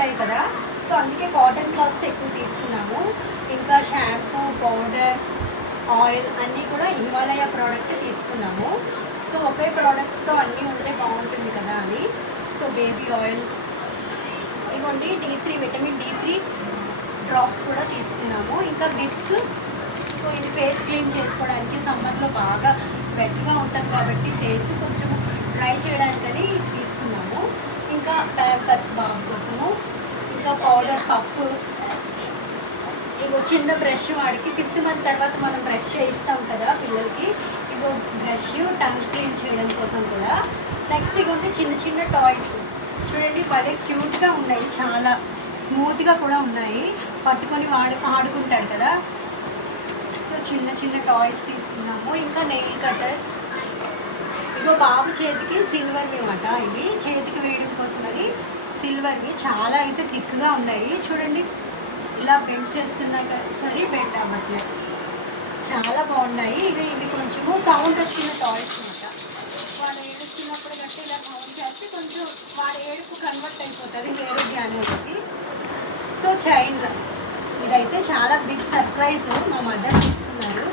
ఉంటాయి కదా. సో అందుకే కాటన్ క్లాత్స్ ఎక్కువ తీసుకున్నాము. ఇంకా షాంపూ పౌడర్ ఆయిల్ అన్నీ కూడా హిమాలయ ప్రోడక్ట్ తీసుకున్నాము. సో ఒకే ప్రోడక్ట్తో అన్నీ ఉంటే బాగుంటుంది కదా అని. సో బేబీ ఆయిల్ ఇవ్వండి D three vitamin D three drops కూడా తీసుకున్నాము. ఇంకా విప్స్ సో ఇది ఫేస్ క్లీన్ చేసుకోవడానికి సమ్మర్లో బాగా వెట్గా ఉంటుంది కాబట్టి ఫేస్ కొంచెం డ్రై చేయడానికని ఇంకా ప్యాంపర్స్ బాబు కోసము. ఇంకా పౌడర్ పఫ్ ఇగో చిన్న బ్రష్ వాడికి. ఫిఫ్త్ మంత్ తర్వాత మనం బ్రష్ చేయిస్తాం కదా పిల్లలకి. ఇగో బ్రష్ టంగ్ క్లీన్ చేయడం కోసం కూడా. నెక్స్ట్ ఇగోండి చిన్న చిన్న టాయ్స్ చూడండి భలే క్యూట్గా ఉన్నాయి. చాలా స్మూత్గా కూడా ఉన్నాయి. పట్టుకొని వాడు ఆడుకుంటాడు కదా. సో చిన్న చిన్న టాయ్స్ తీసుకున్నాము. ఇంకా నెయిల్ కటర్ ఇగో బాబు చేతికి సిల్వర్వి అనమాట ఇవి. చేతికి వేయడం కోసం అది సిల్వర్వి. చాలా అయితే థిక్గా ఉన్నాయి. చూడండి ఇలా బెండ్ చేస్తున్నా సరే బెండ్ అవ్వట్లేదు చాలా బాగున్నాయి. ఇవి ఇవి కొంచెము సౌండ్ వచ్చిన టాయ్స్ అనమాట వాడు ఏడుస్తున్నప్పుడు గట్టి ఇలా సౌండ్ చేస్తే కొంచెం వాడు ఏడుపు కన్వర్ట్ అయిపోతుంది ఏడుపు ఒకటి సో చైన్లో ఇదైతే చాలా బిగ్ సర్ప్రైజ్ మా మదర్ తీసుకున్నారు.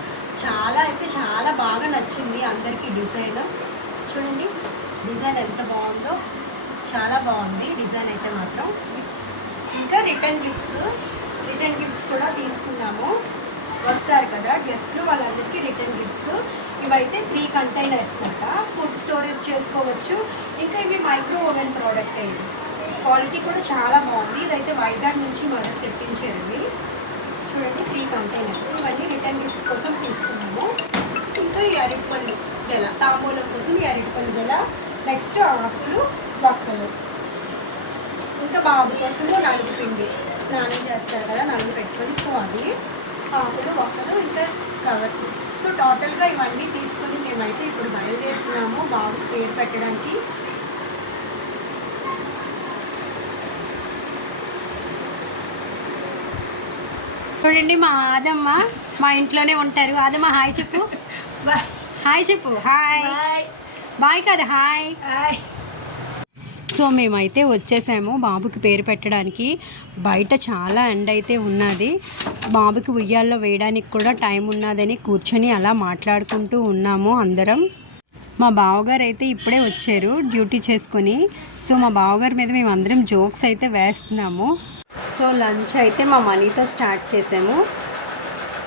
చాలా అయితే చాలా బాగా నచ్చింది అందరికీ డిజైన్. చూడండి. డిజైన్ ఎంత బాగుందో చాలా బాగుంది డిజైన్ అయితే మాత్రం. ఇంకా రిటర్న్ గిఫ్ట్స్ రిటర్న్ గిఫ్ట్స్ కూడా తీసుకున్నాము. వస్తారు కదా గెస్ట్లు వాళ్ళందరికీ రిటర్న్ గిఫ్ట్స్. ఇవైతే త్రీ కంటైనర్స్ అనమాట ఫుడ్ స్టోరేజ్ చేసుకోవచ్చు. ఇంకా ఇవి మైక్రో ఓవెన్ ప్రోడక్ట్ ఇది. క్వాలిటీ కూడా చాలా బాగుంది. ఇదైతే వైజాగ్ నుంచి మనం తెప్పించేది. చూడండి త్రీ కంటైనర్స్. ఇవన్నీ రిటర్న్ గిఫ్ట్స్ కోసం తీసుకున్నాము. ఇంకా ఈ అరటిపళ్ళు. గెల తాంబూలం కోసం ఈ అరటిపళ్ళు గెల నెక్స్ట్ ఆకులు బక్కలు ఇంకా బాబు కోసం నలుగు పిండి. స్నానం చేస్తారు కదా నలుగు పెట్టుకొని సో అది ఆకులు బొక్కలు ఇంకా కవర్స్ సో టోటల్గా ఇవన్నీ తీసుకొని మేమైతే ఇప్పుడు బయలుదేరుతున్నాము బాబు పేరు పెట్టడానికి. చూడండి మా ఆదమ్మ మా ఇంట్లోనే ఉంటారు. ఆదమ్మ హాయ్ చెప్పు. హాయ్ చెప్పు హాయ్. బాయ్ కదా హాయ్. సో మేమైతే వచ్చేసాము బాబుకి పేరు పెట్టడానికి. బయట చాలా ఎండ అయితే ఉన్నది. బాబుకి ఉయ్యాల్లో వేయడానికి కూడా టైం ఉన్నదని కూర్చొని అలా మాట్లాడుకుంటూ ఉన్నాము అందరం. మా బావగారు అయితే ఇప్పుడే వచ్చారు డ్యూటీ చేసుకొని. సో మా బావగారి మీద మేము అందరం జోక్స్ అయితే వేస్తున్నాము. సో లంచ్ అయితే మా మనీతో స్టార్ట్ చేసాము.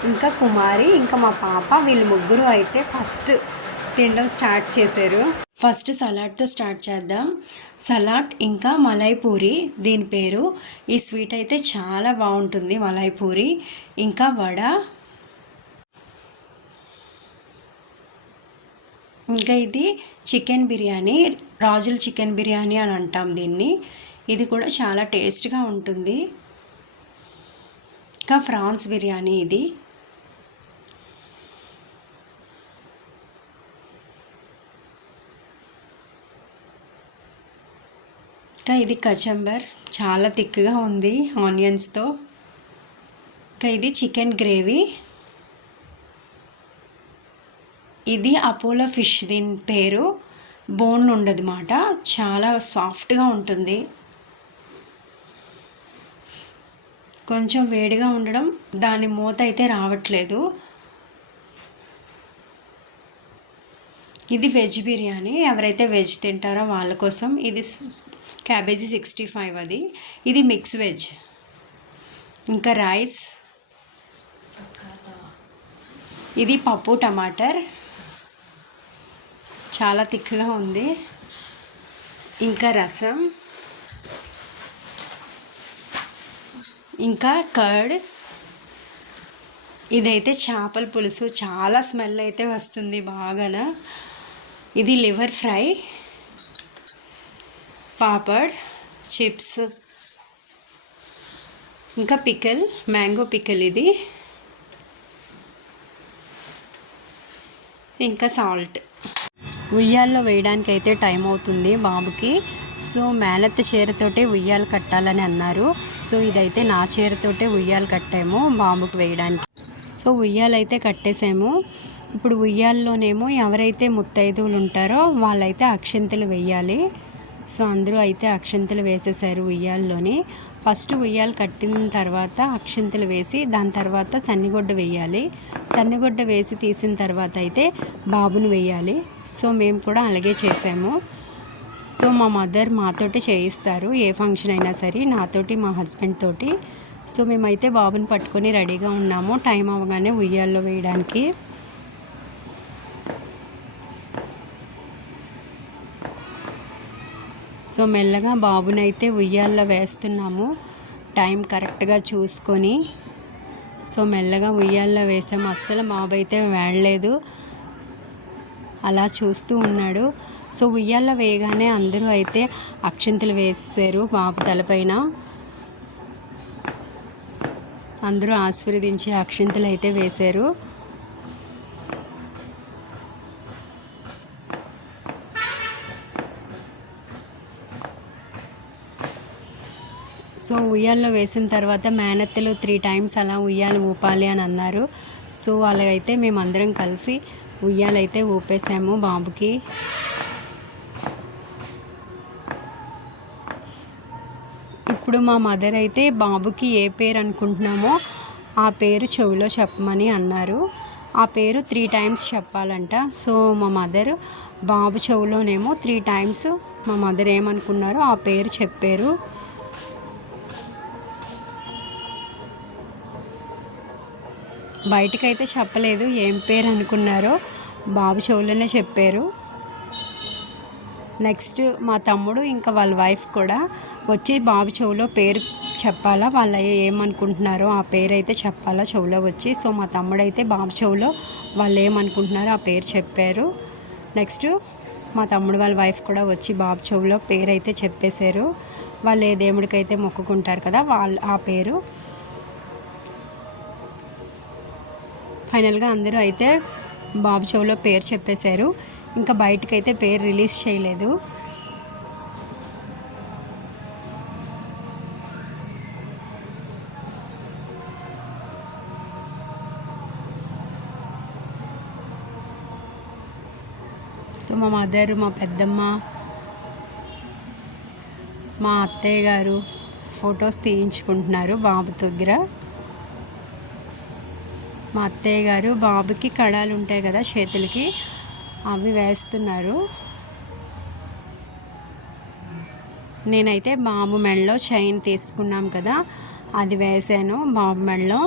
ఇంకా కుమారి ఇంకా మా పాప వీళ్ళు ముగ్గురు అయితే ఫస్ట్ తినడం స్టార్ట్ చేశారు. ఫస్ట్ సలాడ్తో స్టార్ట్ చేద్దాం. సలాడ్ ఇంకా మలై పూరి దీని పేరు. ఈ స్వీట్ అయితే చాలా బాగుంటుంది మలై పూరి. ఇంకా వడ. ఇంకా ఇది చికెన్ బిర్యానీ రాజుల చికెన్ బిర్యానీ అని అంటాం దీన్ని. ఇది కూడా చాలా టేస్ట్గా ఉంటుంది. ఇంకా ఫ్రాన్స్ బిర్యానీ ఇది. ఇంకా ఇది కచంబర్. చాలా థిక్గా ఉంది ఆనియన్స్తో. ఇంకా ఇది చికెన్ గ్రేవీ. ఇది అపోలో ఫిష్ దీని పేరు. బోన్ ఉండదు మాట చాలా సాఫ్ట్గా ఉంటుంది. కొంచెం వేడిగా ఉండడం దాని మూత అయితే రావట్లేదు. ఇది వెజ్ బిర్యానీ. ఎవరైతే వెజ్ తింటారో వాళ్ళ కోసం ఇది క్యాబేజీ సిక్స్టీ ఫైవ్ అది. ఇది మిక్స్ వెజ్. ఇంకా రైస్. ఇది పప్పు టమాటర్. చాలా థిక్గా ఉంది. ఇంకా రసం. ఇంకా కర్డ్. ఇదైతే చేపల పులుసు. చాలా స్మెల్ అయితే వస్తుంది బాగాన. ఇది లివర్ ఫ్రై పాపడ్ చిప్స్ ఇంకా పికల్ మ్యాంగో పికల్ ఇది. ఇంకా సాల్ట్. ఉయ్యాల్లో వేయడానికి అయితే టైం అవుతుంది బాబుకి. సో మేనత్త చీరతోటే ఉయ్యాలు కట్టాలని అన్నారు. సో ఇదైతే నా చీరతోటే ఉయ్యాలు కట్టాము బాబుకి వేయడానికి. సో ఉయ్యాలైతే కట్టేసాము. ఇప్పుడు ఉయ్యాల్లోనేమో ఎవరైతే ముత్తైదువులు ఉంటారో వాళ్ళైతే అక్షింతలు వేయాలి సో అందరూ అయితే అక్షంతలు వేసేసారు ఉయ్యాల్లోని. ఫస్ట్ ఉయ్యాలు కట్టిన తర్వాత అక్షంతలు వేసి దాని తర్వాత సన్నిగొడ్డ వేయాలి సన్నిగొడ్డ వేసి తీసిన తర్వాత అయితే బాబుని వేయాలి సో మేము కూడా అలాగే చేసాము. సో మా మదర్ మాతోటి చేయిస్తారు ఏ ఫంక్షన్ అయినా సరే నాతోటి మా హస్బెండ్ తోటి. సో మేమైతే బాబుని పట్టుకొని రెడీగా ఉన్నాము టైం అవ్వగానే ఉయ్యాల్లో వేయడానికి. సో మెల్లగా బాబునైతే ఉయ్యాల్లో వేస్తున్నాము. టైం కరెక్ట్గా చూసుకొని. సో మెల్లగా ఉయ్యాల్లో వేసాము. అస్సలు బాబు అయితే వేడలేదు. అలా చూస్తూ ఉన్నాడు. సో ఉయ్యాల్లో వేయగానే అందరూ అయితే అక్షంతలు వేసారు బాబు తలపైన. అందరూ ఆశీర్వదించి అక్షింతలు అయితే వేశారు. సో ఉయ్యాల్లో వేసిన తర్వాత మేనత్తలు త్రీ టైమ్స్ అలా ఉయ్యాలు ఊపాలి అని అన్నారు. సో అలాగైతే మేమందరం కలిసి ఉయ్యాలైతే ఊపేసాము బాబుకి. ఇప్పుడు మా మదర్ అయితే బాబుకి ఏ పేరు అనుకుంటున్నామో ఆ పేరు చెవిలో చెప్పమని అన్నారు. ఆ పేరు త్రీ టైమ్స్ చెప్పాలంట. సో మా మదర్ బాబు చెవిలోనేమో త్రీ టైమ్స్ మా మదర్ ఏమనుకున్నారో ఆ పేరు చెప్పారు. బయటకైతే చెప్పలేదు ఏం పేరు అనుకున్నారో బాబు చెవులోనే చెప్పారు. నెక్స్ట్ మా తమ్ముడు ఇంకా వాళ్ళ వైఫ్ కూడా వచ్చి బాబు చెవులో పేరు చెప్పాలా వాళ్ళు ఏమనుకుంటున్నారో ఆ పేరు అయితే చెప్పాలా చెవులో వచ్చి. సో మా తమ్ముడు అయితే బాబు చెవులో వాళ్ళు ఏమనుకుంటున్నారో ఆ పేరు చెప్పారు. నెక్స్ట్ మా తమ్ముడు వాళ్ళ వైఫ్ కూడా వచ్చి బాబు చెవులో పేరు అయితే చెప్పేశారు. వాళ్ళు ఏ దేవుడికైతే మొక్కుకుంటారు కదా వాళ్ళు ఆ పేరు. ఫైనల్గా అందరూ అయితే బాబు చెవులో పేరు చెప్పేశారు. ఇంకా బయటకైతే పేరు రిలీజ్ చేయలేదు. సో మా మదర్ మా పెద్దమ్మ మా అత్తయ్య గారు ఫొటోస్ తీయించుకుంటున్నారు బాబు దగ్గర. మా అత్తయ్య గారు బాబుకి కడాలు ఉంటాయి కదా చేతులకి అవి వేస్తున్నారు. నేనైతే బాబు మెడలో చైన్ తీసుకున్నాం కదా అది వేసాను బాబు మెడలో.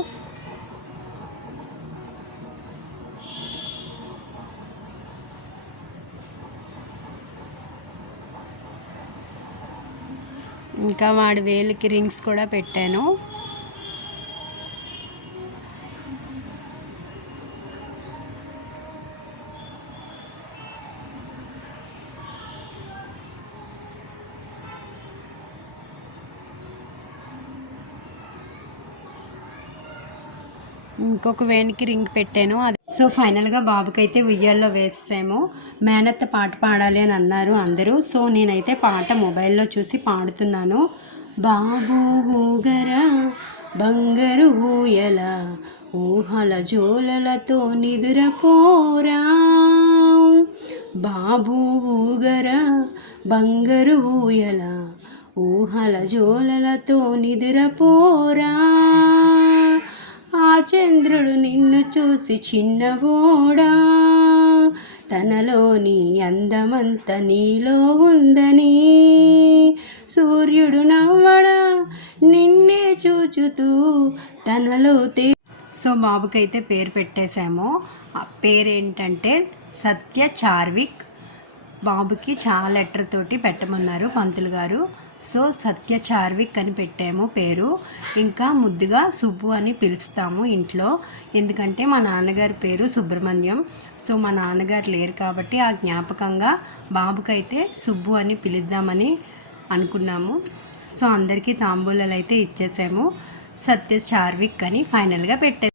ఇంకా వాడి వేలుకి రింగ్స్ కూడా పెట్టాను. ఇంకొక వేనికి రింగ్ పెట్టాను. అది సో ఫైనల్గా బాబుకైతే ఉయ్యాల్లో వేసాము. మేనత్త పాట పాడాలి అని అన్నారు అందరూ. సో నేనైతే పాట మొబైల్లో చూసి పాడుతున్నాను. బాబు ఊగరా బంగారు ఊయల ఊహల జోలలతో నిదురపోరా. బాబు ఊగరా బంగారు ఊయల ఊహల జోలలతో నిదురపోరా. చంద్రుడు నిన్ను చూసి చిన్నవోడా. తనలోని అందమంత నీలో ఉందని సూర్యుడు నవ్వడా. నిన్నే చూచుతూ తనలో తే. సో బాబుకైతే పేరు పెట్టేశాము. ఆ పేరేంటంటే సత్య చార్విక్. బాబుకి చాలా లెటర్ తోటి పెట్టమన్నారు పంతులు గారు. సో సత్య చార్విక్ అని పెట్టాము పేరు. ఇంకా ముద్దుగా సుబ్బు అని పిలుస్తాము ఇంట్లో. ఎందుకంటే మా నాన్నగారి పేరు సుబ్రహ్మణ్యం. సో మా నాన్నగారు లేరు కాబట్టి ఆ జ్ఞాపకంగా బాబుకైతే సుబ్బు అని పిలుద్దామని అనుకున్నాము. సో అందరికీ తాంబూలాలు అయితే ఇచ్చేసాము. సత్య చార్విక్ అని ఫైనల్గా పెట్టే